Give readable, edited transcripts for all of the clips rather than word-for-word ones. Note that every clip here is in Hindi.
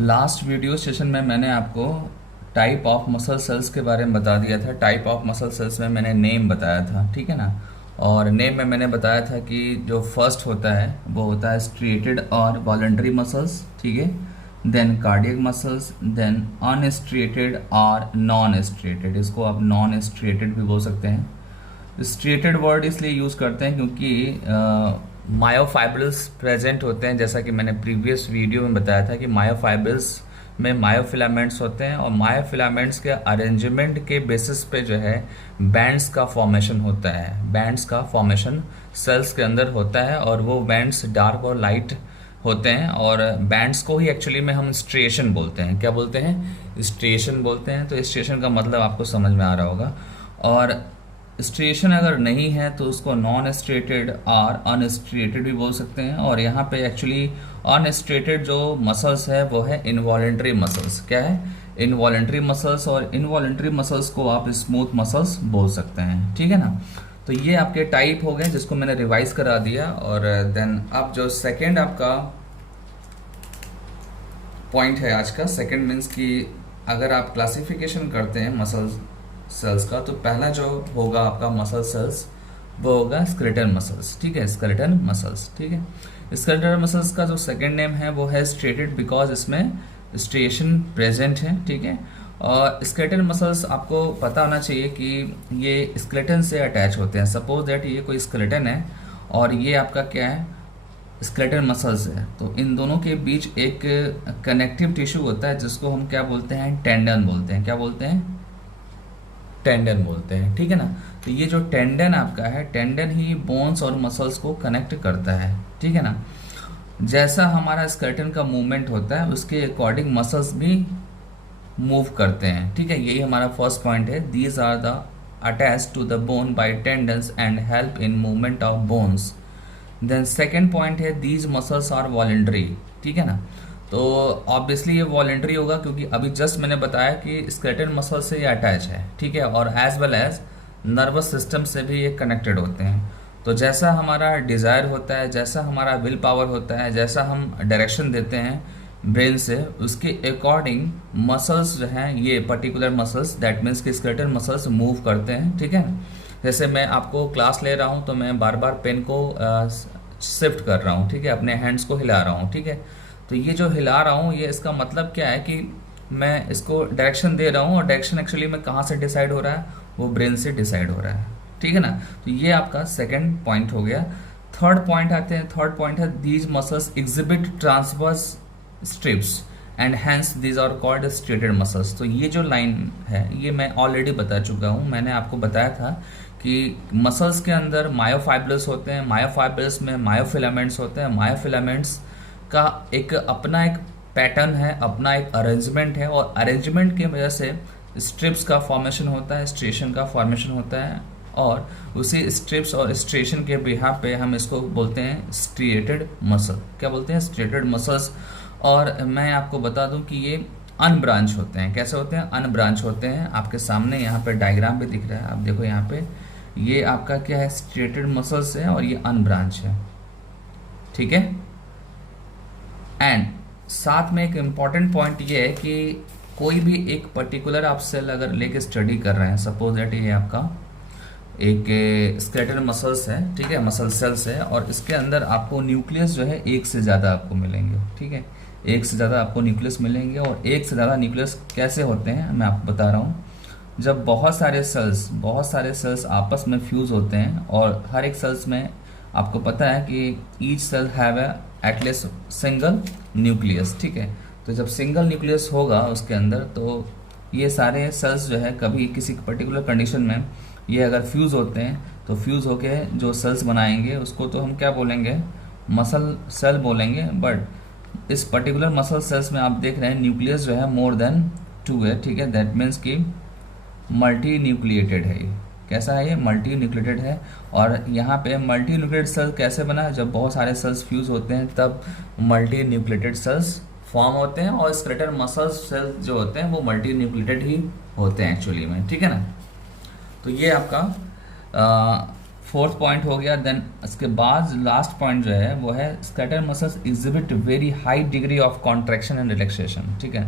लास्ट वीडियो सेशन में मैंने आपको टाइप ऑफ मसल सेल्स के बारे में बता दिया था। टाइप ऑफ मसल सेल्स में मैंने नेम बताया था, ठीक है ना। और नेम में मैंने बताया था कि जो फर्स्ट होता है वो होता है स्ट्रिएटेड और वॉलंटरी मसल्स, ठीक है। Then cardiac muscles, then unstriated और नॉन स्ट्रिएटेड। इसको आप नॉन स्ट्रिएटेड भी बोल सकते हैं। स्ट्रिएटेड वर्ड इसलिए यूज़ करते हैं क्योंकि मायोफाइब्रल्स प्रेजेंट होते हैं। जैसा कि मैंने प्रीवियस वीडियो में बताया था कि मायोफाइब्रल्स में मायोफिलामेंट्स होते हैं और मायोफिलामेंट्स के अरेंजमेंट के बेसिस पे जो है बैंड्स का फॉर्मेशन होता है। बैंड्स का फॉर्मेशन सेल्स के अंदर होता है और वो बैंड्स डार्क और लाइट होते हैं और बैंड्स को ही एक्चुअली में हम स्ट्रिएशन बोलते हैं। क्या बोलते हैं? स्ट्रिएशन बोलते हैं। तो स्ट्रिएशन का मतलब आपको समझ में आ रहा होगा। और स्ट्रिएशन अगर नहीं है तो उसको नॉन स्ट्रिएटेड और अनस्ट्रिएटेड भी बोल सकते हैं। और यहाँ पे एक्चुअली अनस्ट्रिएटेड जो मसल्स है वो है इनवॉलेंट्री मसल्स। क्या है? Involuntary muscles. और इनवॉलेंट्री मसल्स को आप स्मूथ मसल्स बोल सकते हैं, ठीक है ना। तो ये आपके टाइप हो गए जिसको मैंने रिवाइज करा दिया। और देन अब जो सेकेंड आपका पॉइंट है आज का, सेकेंड मीन्स कि अगर आप क्लासिफिकेशन करते हैं मसल्स सेल्स का, तो पहला जो होगा आपका मसल सेल्स वो होगा स्केलेटल मसल्स, ठीक है। स्केलेटल मसल्स, ठीक है। स्केलेटल मसल्स का जो सेकंड नेम है वो है स्ट्रेटेड, बिकॉज इसमें स्ट्रिएशन प्रेजेंट है, ठीक है। और स्केलेटल मसल्स आपको पता होना चाहिए कि ये स्केलेटन से अटैच होते हैं। सपोज दैट ये कोई स्केलेटन है और ये आपका क्या है? स्केलेटल मसल्स है। तो इन दोनों के बीच एक कनेक्टिव टिश्यू होता है जिसको हम क्या बोलते हैं? टेंडन बोलते हैं। क्या बोलते हैं? टेंडन बोलते हैं, ठीक है ना। तो ये जो टेंडन आपका है, टेंडन ही बोन्स और मसल्स को कनेक्ट करता है, ठीक है ना। जैसा हमारा स्केलेटन का मूवमेंट होता है उसके अकॉर्डिंग मसल्स भी मूव करते हैं, ठीक है। यही हमारा फर्स्ट पॉइंट है। These are the attach to the bone by tendons and help in movement of bones. Then second point है दीज मसल्स आर वॉलेंट्री, ठीक है ना। तो ऑब्वियसली ये वॉलेंट्री होगा क्योंकि अभी जस्ट मैंने बताया कि स्केलेटल मसल से ये अटैच है, ठीक है। और as well as nervous system से भी ये कनेक्टेड होते हैं। तो जैसा हमारा डिज़ायर होता है, जैसा हमारा विल पावर होता है, जैसा हम डायरेक्शन देते हैं ब्रेन से, उसके अकॉर्डिंग मसल्स जो हैं, ये पर्टिकुलर मसल्स, दैट मीन्स कि स्केलेटल मसल्स मूव करते हैं, ठीक है। जैसे मैं आपको क्लास ले रहा हूँ तो मैं बार बार पेन को शिफ्ट कर रहा हूँ, ठीक है, अपने हैंड्स को हिला रहा हूँ, ठीक है। तो ये जो हिला रहा हूँ, ये इसका मतलब क्या है कि मैं इसको डायरेक्शन दे रहा हूँ और डायरेक्शन एक्चुअली में कहाँ से डिसाइड हो रहा है? वो ब्रेन से डिसाइड हो रहा है, ठीक है ना। तो ये आपका सेकंड पॉइंट हो गया। थर्ड पॉइंट आते हैं। थर्ड पॉइंट है these muscles exhibit transverse strips and hence these are called striated muscles. तो ये जो लाइन है ये मैं ऑलरेडी बता चुका हूँ। मैंने आपको बताया था कि मसल्स के अंदर मायोफाइब्रल्स होते हैं, मायोफाइब्रल्स में मायोफिलामेंट्स होते हैं। मायोफिलामेंट्स का एक अपना एक पैटर्न है, अपना एक अरेंजमेंट है और अरेंजमेंट की वजह से स्ट्रिप्स का फॉर्मेशन होता है, स्ट्रिएशन का फॉर्मेशन होता है। और उसी स्ट्रिप्स और स्ट्रिएशन के बिहाफ पे हम इसको बोलते हैं स्ट्रिएटेड मसल। क्या बोलते हैं? Striated muscles. और मैं आपको बता दूं कि ये अनब्रांच होते हैं। कैसे होते हैं? अनब्रांच होते हैं। आपके सामने यहाँ पे डायग्राम भी दिख रहा है, आप देखो यहाँ पे, ये आपका क्या है? स्ट्रिएटेड मसल्स है और ये अनब्रांच है, ठीक है। एंड साथ में एक इम्पॉर्टेंट पॉइंट ये है कि कोई भी एक पर्टिकुलर आप सेल अगर लेके स्टडी कर रहे हैं, सपोज दैट ये आपका एक स्केलेटल मसल्स है, ठीक है, मसल सेल्स है, और इसके अंदर आपको न्यूक्लियस जो है एक से ज़्यादा आपको मिलेंगे, ठीक है। एक से ज़्यादा आपको न्यूक्लियस मिलेंगे। और एक से ज़्यादा न्यूक्लियस कैसे होते हैं मैं आपको बता रहा हूँ। जब बहुत सारे सेल्स आपस में फ्यूज़ होते हैं और हर एक सेल्स में आपको पता है कि each cell have at least single nucleus, ठीक है। तो जब सिंगल न्यूक्लियस होगा उसके अंदर तो ये सारे सेल्स जो है कभी किसी पर्टिकुलर कंडीशन में ये अगर फ्यूज़ होते हैं तो फ्यूज़ होके जो सेल्स बनाएंगे उसको तो हम क्या बोलेंगे? मसल सेल बोलेंगे। बट इस पर्टिकुलर मसल सेल्स में आप देख रहे हैं न्यूक्लियस जो है मोर देन 2 है, ठीक है। दैट मीन्स कि मल्टी न्यूक्लिएटेड है ये। कैसा है ये? मल्टी न्यूक्लिएटेड है। और यहाँ पे मल्टी न्यूक्लिएटेड सेल कैसे बना है? जब बहुत सारे सेल्स फ्यूज होते हैं तब मल्टी न्यूक्लिएटेड सेल्स फॉर्म होते हैं। और स्केलेटल मसल सेल्स जो होते हैं वो मल्टी न्यूक्लिएटेड ही होते हैं एक्चुअली में, ठीक है ना। तो ये आपका फोर्थ पॉइंट हो गया। देन इसके बाद लास्ट पॉइंट जो है वो है skeletal muscles exhibit very high degree of contraction and relaxation, ठीक है,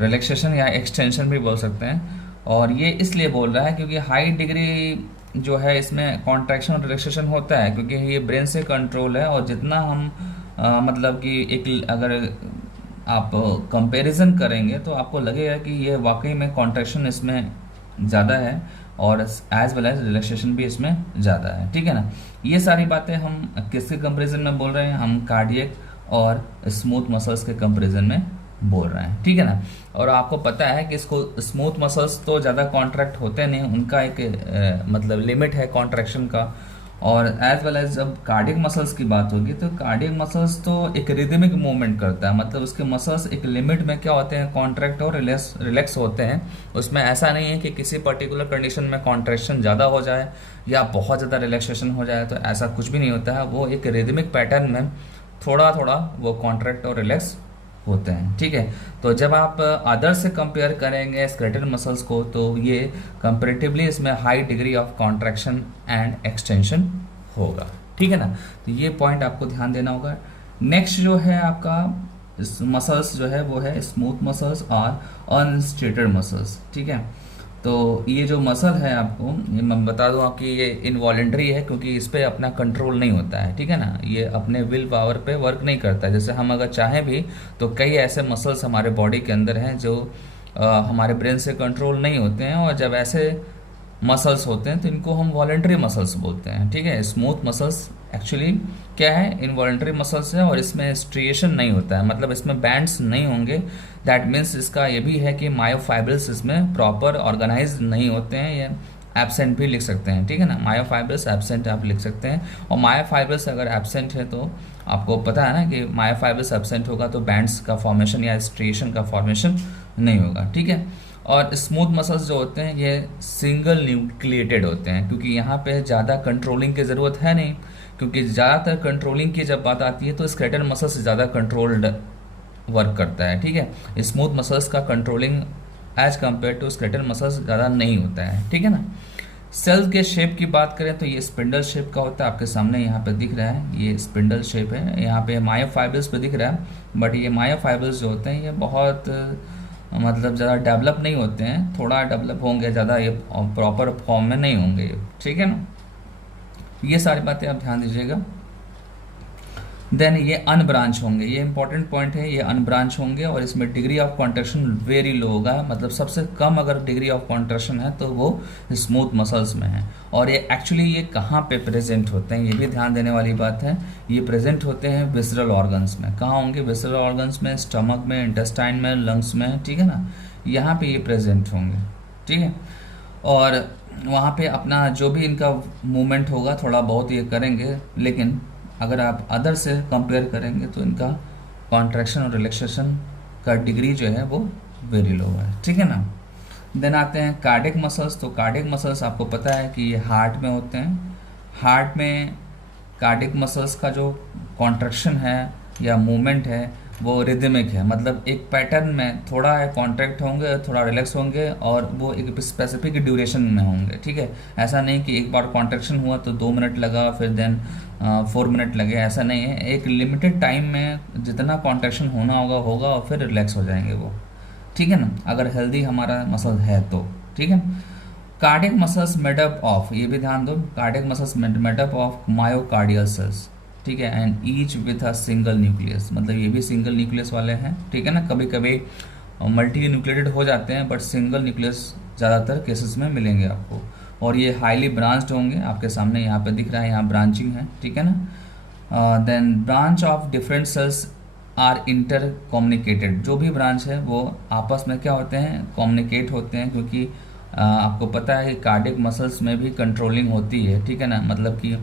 रिलैक्सेशन या एक्सटेंशन भी बोल सकते हैं। और ये इसलिए बोल रहा है क्योंकि हाई डिग्री जो है इसमें कॉन्ट्रैक्शन और रिलैक्सेशन होता है, क्योंकि ये ब्रेन से कंट्रोल है। और जितना हम मतलब कि एक अगर आप कंपैरिजन करेंगे तो आपको लगेगा कि ये वाकई में कॉन्ट्रैक्शन इसमें ज़्यादा है और एज वेल एज रिलैक्सेशन भी इसमें ज़्यादा है, ठीक है ना। ये सारी बातें हम किसके कंपैरिजन में बोल रहे हैं, हम कार्डियक और स्मूथ मसल्स के कंपैरिजन में बोल रहे हैं, ठीक है ना। और आपको पता है कि इसको स्मूथ मसल्स तो ज़्यादा कॉन्ट्रैक्ट होते नहीं, उनका एक मतलब लिमिट है कॉन्ट्रैक्शन का। और एज वेल एज जब कार्डियक मसल्स की बात होगी तो कार्डियक मसल्स तो एक रिदमिक मूवमेंट करता है, मतलब उसके मसल्स एक लिमिट में क्या होते हैं, कॉन्ट्रैक्ट और रिलैक्स होते हैं। उसमें ऐसा नहीं है कि किसी पर्टिकुलर कंडीशन में कॉन्ट्रैक्शन ज़्यादा हो जाए या बहुत ज़्यादा रिलैक्सेशन हो जाए, तो ऐसा कुछ भी नहीं होता है। वो एक रिदमिक पैटर्न में थोड़ा थोड़ा वो कॉन्ट्रैक्ट और रिलैक्स होते हैं, ठीक है। तो जब आप अदर से कंपेयर करेंगे स्केलेटल मसल्स को तो ये कंपैरेटिवली इसमें high degree of contraction and extension होगा, ठीक है ना। तो ये पॉइंट आपको ध्यान देना होगा। नेक्स्ट जो है आपका मसल्स जो है वो है स्मूथ मसल्स और अनस्ट्रेटेड मसल्स, ठीक है। तो ये जो मसल है आपको ये मैं बता दूं आपकी ये इनवॉलेंट्री है, क्योंकि इस पे अपना कंट्रोल नहीं होता है, ठीक है ना। ये अपने विल पावर पे वर्क नहीं करता है। जैसे हम अगर चाहें भी तो कई ऐसे मसल्स हमारे बॉडी के अंदर हैं जो हमारे ब्रेन से कंट्रोल नहीं होते हैं, और जब ऐसे मसल्स होते हैं तो इनको हम वॉलेंट्री मसल्स बोलते हैं, ठीक है। स्मूथ मसल्स एक्चुअली क्या है, इनवॉलेंट्री मसल्स है और इसमें स्ट्रिएशन नहीं होता है, मतलब इसमें बैंड्स नहीं होंगे। दैट मीन्स इसका ये भी है कि मायोफाइब्रिल्स इसमें प्रॉपर ऑर्गेनाइज नहीं होते हैं, ये एब्सेंट भी लिख सकते हैं, ठीक है ना। मायोफाइब्रिल्स एब्सेंट आप लिख सकते हैं। और मायोफाइब्रिल्स अगर एब्सेंट है तो आपको पता है ना कि मायोफाइब्रिल्स एब्सेंट होगा तो बैंड्स का फॉर्मेशन या स्ट्रिएशन का फॉर्मेशन नहीं होगा, ठीक है। और स्मूथ मसल्स जो होते हैं ये सिंगल न्यूक्लिएटेड होते हैं, क्योंकि यहाँ पे ज़्यादा कंट्रोलिंग की ज़रूरत है नहीं, क्योंकि ज़्यादातर कंट्रोलिंग की जब बात आती है तो स्केलेटल मसल्स से ज़्यादा कंट्रोल्ड वर्क करता है, ठीक है। स्मूथ मसल्स का controlling as compare to skeletal muscles ज़्यादा नहीं होता है, ठीक है ना। सेल के शेप की बात करें तो ये स्पिंडल शेप का होता है, आपके सामने यहाँ पे दिख रहा है, ये स्पिंडल शेप है। यहाँ पे मायोफाइब्रिल्स पे दिख रहा है, बट ये मायोफाइब्रिल्स जो होते हैं ये बहुत मतलब ज़्यादा डेवलप नहीं होते हैं, थोड़ा डेवलप होंगे, ज़्यादा ये प्रॉपर फॉर्म में नहीं होंगे, ठीक है ना। ये सारी बातें आप ध्यान दीजिएगा। देन ये अनब्रांच होंगे, ये इंपॉर्टेंट पॉइंट है, ये अनब्रांच होंगे और इसमें degree of contraction very low होगा, मतलब सबसे कम अगर डिग्री ऑफ कॉन्ट्रैक्शन है तो वो स्मूथ मसल्स में है। और ये एक्चुअली ये कहाँ पे प्रेजेंट होते हैं, ये भी ध्यान देने वाली बात है। ये प्रेजेंट होते हैं विसरल ऑर्गन्स में। कहाँ होंगे विसरल ऑर्गन्स में, स्टमक में, इंटेस्टाइन में, लंग्स में, ठीक है ना, यहाँ पे ये प्रेजेंट होंगे, ठीक है। और वहाँ पे अपना जो भी इनका मूवमेंट होगा थोड़ा बहुत ये करेंगे, लेकिन अगर आप अदर से कंपेयर करेंगे तो इनका कॉन्ट्रैक्शन और रिलैक्सेशन का डिग्री जो है वो वेरी लो है, ठीक है ना। देन आते हैं कार्डियक मसल्स। तो कार्डियक मसल्स आपको पता है कि ये हार्ट में होते हैं। हार्ट में कार्डियक मसल्स का जो कॉन्ट्रैक्शन है या मूवमेंट है वो रिदमिक है, मतलब एक पैटर्न में थोड़ा कॉन्ट्रैक्ट होंगे, थोड़ा रिलैक्स होंगे और वो एक स्पेसिफिक ड्यूरेशन में होंगे, ठीक है। ऐसा नहीं कि एक बार कॉन्ट्रैक्शन हुआ तो 2 मिनट लगा फिर देन 4 मिनट लगे, ऐसा नहीं है। एक लिमिटेड टाइम में जितना कॉन्ट्रैक्शन होना होगा और फिर रिलैक्स हो जाएंगे वो, ठीक है ना, अगर हेल्दी हमारा मसल है तो, ठीक है। कार्डियक मसल्स मेडअप ऑफ, ये भी ध्यान दो, cardiac muscles made up of myocardial cells, ठीक है, and each with a single nucleus, मतलब ये भी सिंगल न्यूक्लियस वाले हैं, ठीक है ना। कभी कभी मल्टी न्यूक्लिएटेड हो जाते हैं बट सिंगल न्यूक्लियस ज़्यादातर केसेस में मिलेंगे आपको। और ये हाईली ब्रांच्ड होंगे, आपके सामने यहाँ पे दिख रहा है, यहाँ ब्रांचिंग है, ठीक है ना। Then branch of different cells are inter communicated, जो भी ब्रांच है वो आपस में क्या होते हैं, कम्युनिकेट होते हैं, क्योंकि आपको पता है कि कार्डियक मसल्स में भी कंट्रोलिंग होती है, ठीक है ना, मतलब कि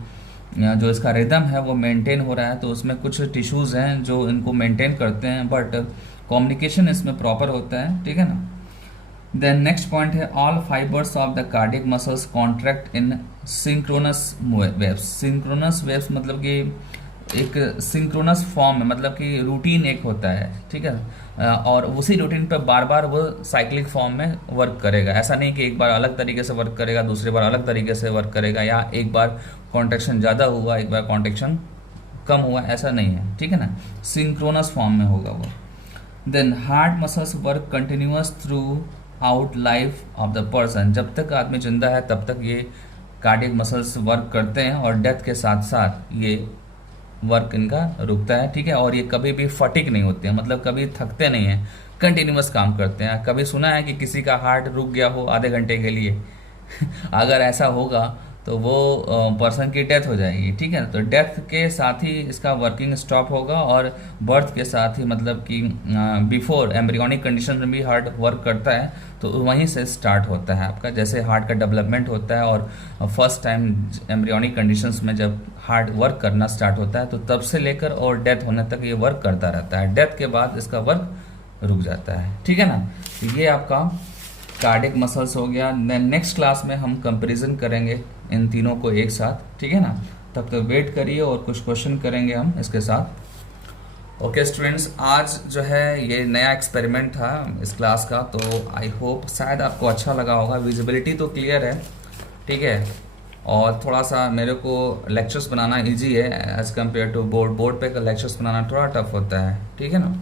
जो इसका रिदम है वो मेंटेन हो रहा है तो उसमें कुछ टिश्यूज़ हैं जो इनको मेंटेन करते हैं, बट कम्युनिकेशन इसमें प्रॉपर होता है, ठीक है ना। देन नेक्स्ट पॉइंट है all fibres of the cardiac muscles contract in synchronous waves. Synchronous waves मतलब कि एक सिंक्रोनस फॉर्म में, मतलब कि रूटीन एक होता है, ठीक है, और उसी रूटीन पे बार बार वो साइक्लिक फॉर्म में वर्क करेगा। ऐसा नहीं कि एक बार अलग तरीके से वर्क करेगा, दूसरी बार अलग तरीके से वर्क करेगा, या एक बार कॉन्ट्रेक्शन ज़्यादा हुआ एक बार कॉन्ट्रेक्शन कम हुआ, ऐसा नहीं है, ठीक है ना। सिंक्रोनस फॉर्म में होगा वो। Then heart muscles work continuous throughout life of the person. जब तक आदमी जिंदा है तब तक ये कार्डियक मसल्स वर्क करते हैं, और डेथ के साथ साथ ये वर्क इनका रुकता है, ठीक है। और ये कभी भी फटिक नहीं होते हैं, मतलब कभी थकते नहीं हैं, कंटिन्यूअस काम करते हैं। कभी सुना है कि किसी का हार्ट रुक गया हो आधे घंटे के लिए? अगर ऐसा होगा तो वो पर्सन की डेथ हो जाएगी, ठीक है। तो डेथ के साथ ही इसका वर्किंग स्टॉप होगा, और बर्थ के साथ ही, मतलब कि बिफोर एम्ब्रियोनिक कंडीशन में भी हार्ट वर्क करता है, तो वहीं से स्टार्ट होता है आपका। जैसे हार्ट का डेवलपमेंट होता है और फर्स्ट टाइम एम्ब्रियोनिक कंडीशंस में जब हार्ट वर्क करना स्टार्ट होता है, तो तब से लेकर और डेथ होने तक ये वर्क करता रहता है। डेथ के बाद इसका वर्क रुक जाता है, ठीक है ना। तो ये आपका कार्डियक मसल्स हो गया। नेक्स्ट क्लास में हम कंपैरिजन करेंगे इन तीनों को एक साथ, ठीक है ना। तब तक वेट करिए और कुछ क्वेश्चन करेंगे हम इसके साथ। ओके स्टूडेंट्स, आज जो है ये नया एक्सपेरिमेंट था इस क्लास का, तो आई होप शायद आपको अच्छा लगा होगा। विजिबिलिटी तो क्लियर है, ठीक है, और थोड़ा सा मेरे को लेक्चर्स बनाना इजी है as compare to board. Board पे का लेक्चर्स बनाना थोड़ा टफ होता है, ठीक है ना।